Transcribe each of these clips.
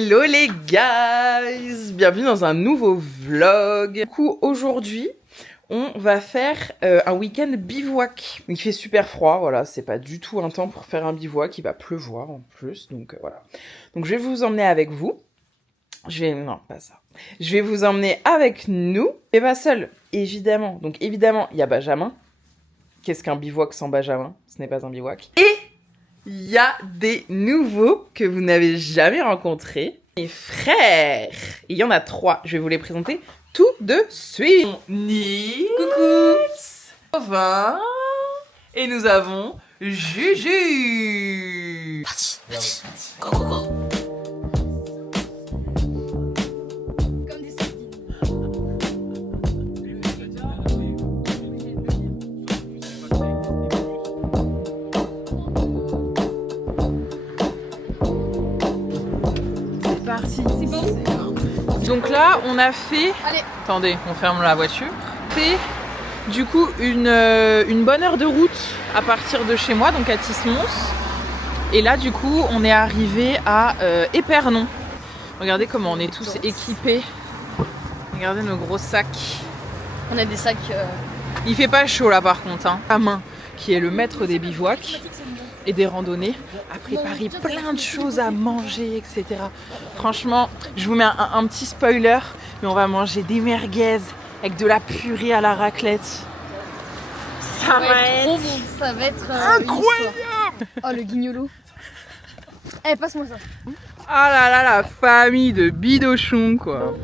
Hello les guys, bienvenue dans un nouveau vlog. Du coup aujourd'hui on va faire un week-end bivouac. Il fait super froid, voilà, c'est pas du tout un temps pour faire un bivouac, il va pleuvoir en plus, donc voilà. Donc je vais vous emmener avec vous. Non, pas ça. Je vais vous emmener avec nous. Et pas seul, évidemment. Donc évidemment, il y a Benjamin. Qu'est-ce qu'un bivouac sans Benjamin? Ce n'est pas un bivouac. Et il y a des nouveaux que vous n'avez jamais rencontrés. Mes frères. Il y en a 3. Je vais vous les présenter tout de suite. Nils. Coucou. Vin. Et nous avons Juju. Parti. Go, go, go. Parti. Donc là, on a fait... Allez. Attendez, on ferme la voiture. Fait du coup une bonne heure de route à partir de chez moi, donc à Tismons. Et là, du coup, on est arrivé à Épernon. Regardez comment on est tous équipés. Regardez nos gros sacs. On a des sacs. Il fait pas chaud là par contre, hein. Amin, qui est le maître des bivouacs et des randonnées, a préparé plein de choses à manger, etc. Franchement, je vous mets un petit spoiler, mais on va manger des merguez avec de la purée à la raclette. Ça va être trop bon. Ça va être incroyable. Oh le guignolo. Eh passe-moi ça. Ah là là, la famille de bidochons quoi.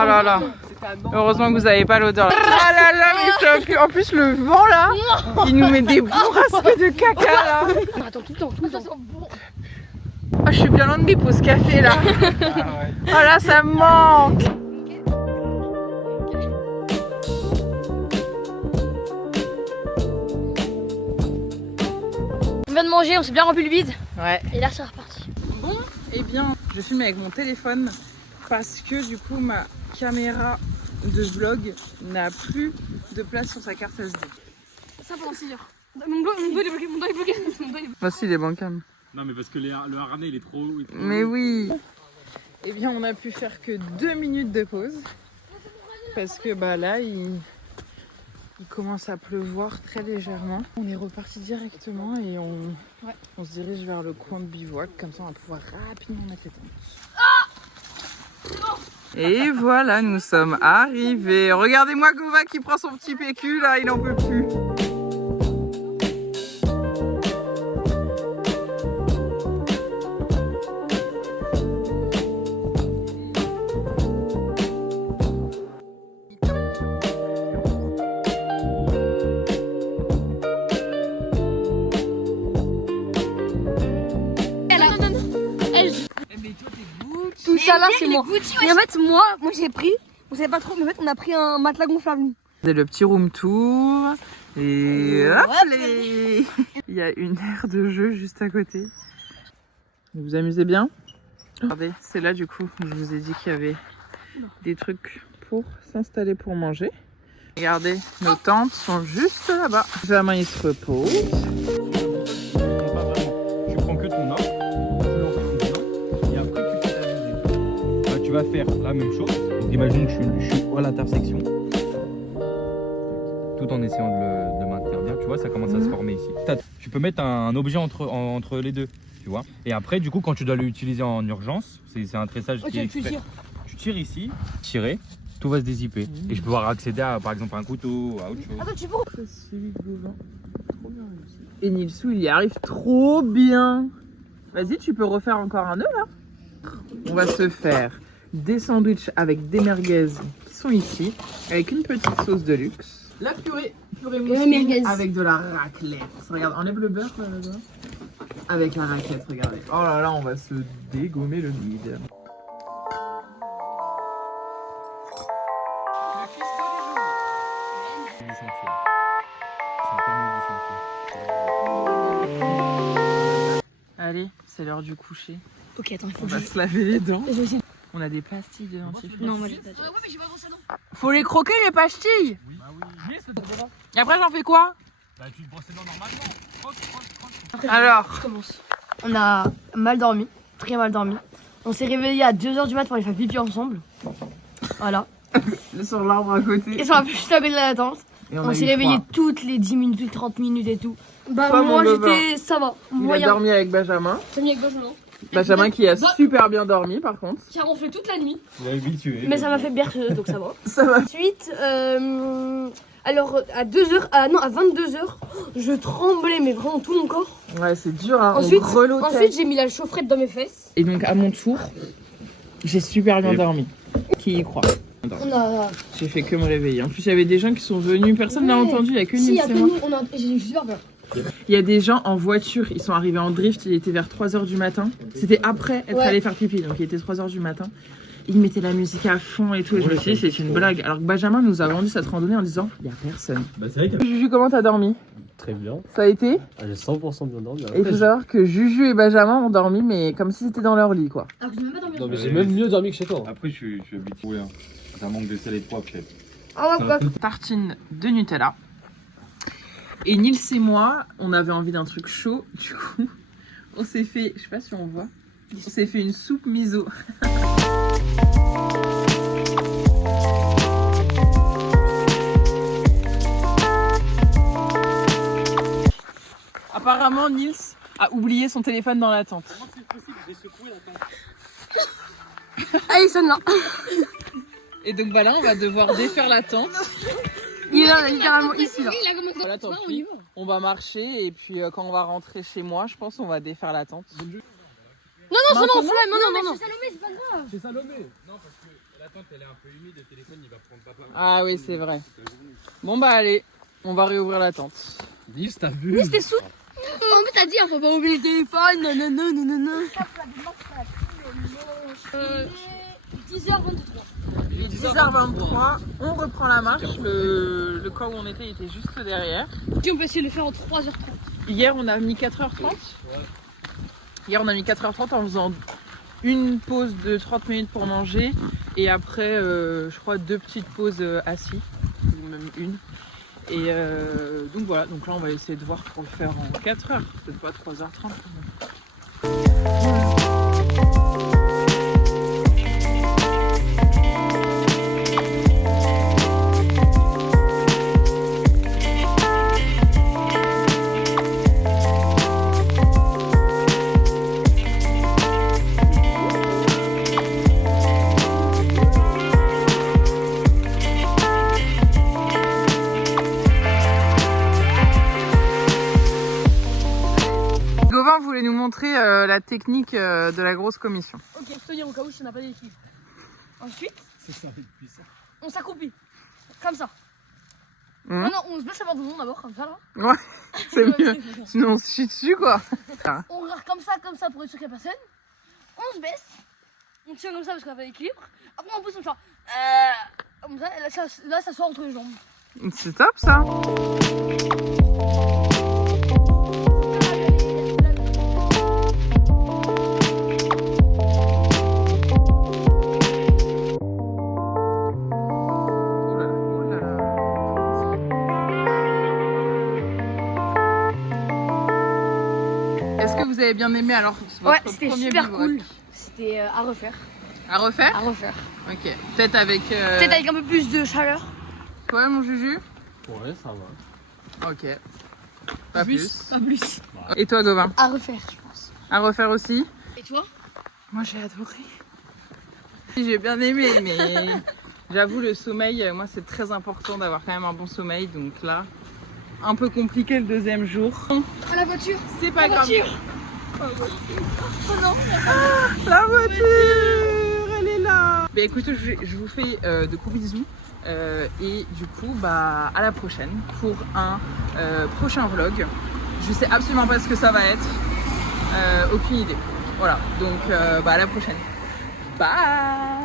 Ah là là, heureusement que vous n'avez pas l'odeur. Ah là là, mais en plus le vent là, il nous met des bourrasques de caca là. Attends tout le temps. Ah, je suis bien loin de mes pauses café là. Ah là, ça me manque. On vient de manger, on s'est bien rempli le bide. Ouais. Et là c'est reparti. Bon, eh bien, je filme avec mon téléphone parce que du coup ma caméra de vlog n'a plus de place sur sa carte SD. Ça pendant 6 heures. Mon doigt est bloqué. Voici les bancams. Non mais parce que le harnais il est trop haut. Mais oui. Eh bien, on a pu faire que 2 minutes de pause parce que bah là il commence à pleuvoir très légèrement. On est reparti directement et on se dirige vers le coin de bivouac, comme ça on va pouvoir rapidement mettre les tentes. Et voilà, nous sommes arrivés. Regardez-moi Gova qui prend son petit PQ là, il n'en peut plus. Tout ça là c'est moi. Et en fait moi j'ai pris, vous savez pas trop, mais en fait on a pris un matelas gonflable. C'est le petit room tour. Et hop les... Il y a une aire de jeu juste à côté. Vous vous amusez bien? Regardez, c'est là du coup, je vous ai dit qu'il y avait des trucs pour s'installer pour manger. Regardez, nos tentes sont juste là-bas. Benjamin il se repose. Tu prends que ton arbre, tu l'enroules bien, et après tu fais ta visée. Là, tu vas faire la même chose. Donc, imagine que je suis à l'intersection, tout en essayant de le maintenir bien. Tu vois, ça commence à se former ici. Tu peux mettre un objet entre les deux, tu vois. Et après, du coup, quand tu dois l'utiliser en urgence, c'est un tressage qui est exprès. Tu tires ici, tirer, tout va se dézipper. Et je peux pouvoir accéder à, par exemple, un couteau ou à autre chose. Attends tu peux. Et Nilsou il y arrive trop bien. Vas-y, tu peux refaire encore un nœud là. On va se faire des sandwichs avec des merguez qui sont ici, avec une petite sauce de luxe. La purée merguez. avec de la raclette. Regarde, enlève le beurre là-bas. Avec la raclette, regardez. Oh là là, on va se dégommer le bide. Du chantier. C'est un peu mieux du chantier. Allez, c'est l'heure du coucher. Ok, attends, il faut On que va je... se laver les dents. Je vais essayer. On a des pastilles de dentifrice. Non, moi j'ai pas. Ouais, mais j'ai pas pensé à non. Faut les croquer les pastilles. Oui. Bah oui. Et après j'en fais quoi? Bah tu te brosses les dents normalement. Croque. Alors, Je commence. On a mal dormi, très mal dormi. On s'est réveillé à 2h du mat pour aller faire pipi ensemble. Voilà. sur l'arbre à côté. Et ça va plus taper de la latence. Et On a s'est eu réveillé froid. toutes les 10 minutes, 30 minutes et tout. Bah Toi, moi mon bébé. j'étais... ça va. Il a Moyen. dormi avec Benjamin. J'ai mis avec Benjamin. Benjamin qui a Bah. super bien dormi par contre. Qui a ronflé toute la nuit. Il est habitué. Mais ça m'a fait berceuse donc ça va. Ça va. Ensuite, alors à 2h, à 22h, je tremblais mais vraiment tout mon corps. Ouais, c'est dur, hein. Ensuite, On grelottait. ensuite j'ai mis la chaufferette dans mes fesses. Et donc à mon tour, j'ai super bien Et- dormi. Qui y croit? On a... J'ai fait que me réveiller. En plus, il y avait des gens qui sont venus. Personne n'a Ouais. entendu. Il y a que Si, Nils y a et que moi. nous, on a... j'ai eu super peur. Il y a des gens en voiture. Ils sont arrivés en drift. Il était vers 3h du matin. C'était après être Ouais. allé faire pipi. Donc il était 3h du matin. Ils mettaient la musique à fond et tout. Et je me suis dit, c'est une blague. Alors que Benjamin nous a vendu cette randonnée en disant, il y a personne. Bah c'est vrai que Juju, comment t'as dormi? très bien. Ça a été? Ah, j'ai 100% bien dormi. Et il faut savoir que Juju et Benjamin ont dormi, mais comme si c'était dans leur lit, quoi. Alors que j'ai même pas dormi. Non mais j'ai même mieux dormi que chez toi. Après je suis habitué. Hein. Ça manque de sel et de poivre peut-être. Ah ouais, quoi. Tartine de Nutella. Et Nils et moi, on avait envie d'un truc chaud. Du coup, on s'est fait, je sais pas si on voit, on s'est fait une soupe miso. Apparemment, Nils a oublié son téléphone dans la tente. Comment c'est possible de secouer la tente? Ah, il sonne là. Et donc bah là, on va devoir défaire la tente. Il est là, littéralement ici là. Voilà, tant pis. On va marcher et puis quand on va rentrer chez moi, je pense qu'on va défaire la tente. Non, non, non, flemme, non. C'est Salomé. Non parce que la tente elle est un peu humide, le téléphone il va prendre papa. Ah oui, c'est vrai. Bon bah allez, on va réouvrir la tente. Nils, t'as vu? C'était sous. En fait, t'as dit, faut pas oublier le téléphone, nanana. 10h23. Il est 10h23, on reprend la marche. Le camp où on était était juste derrière. Si on peut essayer de le faire en 3h30. Hier, on a mis 4h30. Hier, on a mis 4h30 en faisant une pause de 30 minutes pour manger et après, je crois, 2 petites pauses assis, ou même une. Et donc voilà, donc là, on va essayer de voir pour le faire en 4h, peut-être pas 3h30. Gauvin voulait nous montrer la technique de la grosse commission. Ok, je te dis au cas où si on n'a pas d'équilibre. Ensuite, C'est ça avec puissant. on s'accroupit. Comme ça. Mmh. Non, non, on se baisse avant tout le monde d'abord, comme ça là. Ouais, c'est mieux. Sinon, on se chie dessus, quoi. On regarde comme ça pour être sûr qu'il n'y a personne. On se baisse. On tient comme ça parce qu'on n'a pas d'équilibre. Après, on pousse, on fait comme ça. Et là, ça sort entre les jambes. C'est top, ça. Est-ce que vous avez bien aimé alors votre Ouais, c'était premier super bivouac? cool. C'était à refaire. À refaire? À refaire. Ok. Peut-être avec. Peut-être avec un peu plus de chaleur. Toi, mon Juju? Ouais, ça va. Ok. Pas plus. Pas plus. Et toi, Gauvin? À refaire, je pense. À refaire aussi? Et toi? Moi, j'ai adoré. J'ai bien aimé, mais j'avoue, le sommeil, moi, c'est très important d'avoir quand même un bon sommeil. Donc là, un peu compliqué le deuxième jour. À la voiture. C'est pas La grave. voiture. Oh non. La voiture, elle est là. Bah écoutez, je vous fais de gros bisous. Et du coup, bah à la prochaine pour un prochain vlog. Je sais absolument pas ce que ça va être. Aucune idée. Voilà, donc bah à la prochaine. Bye.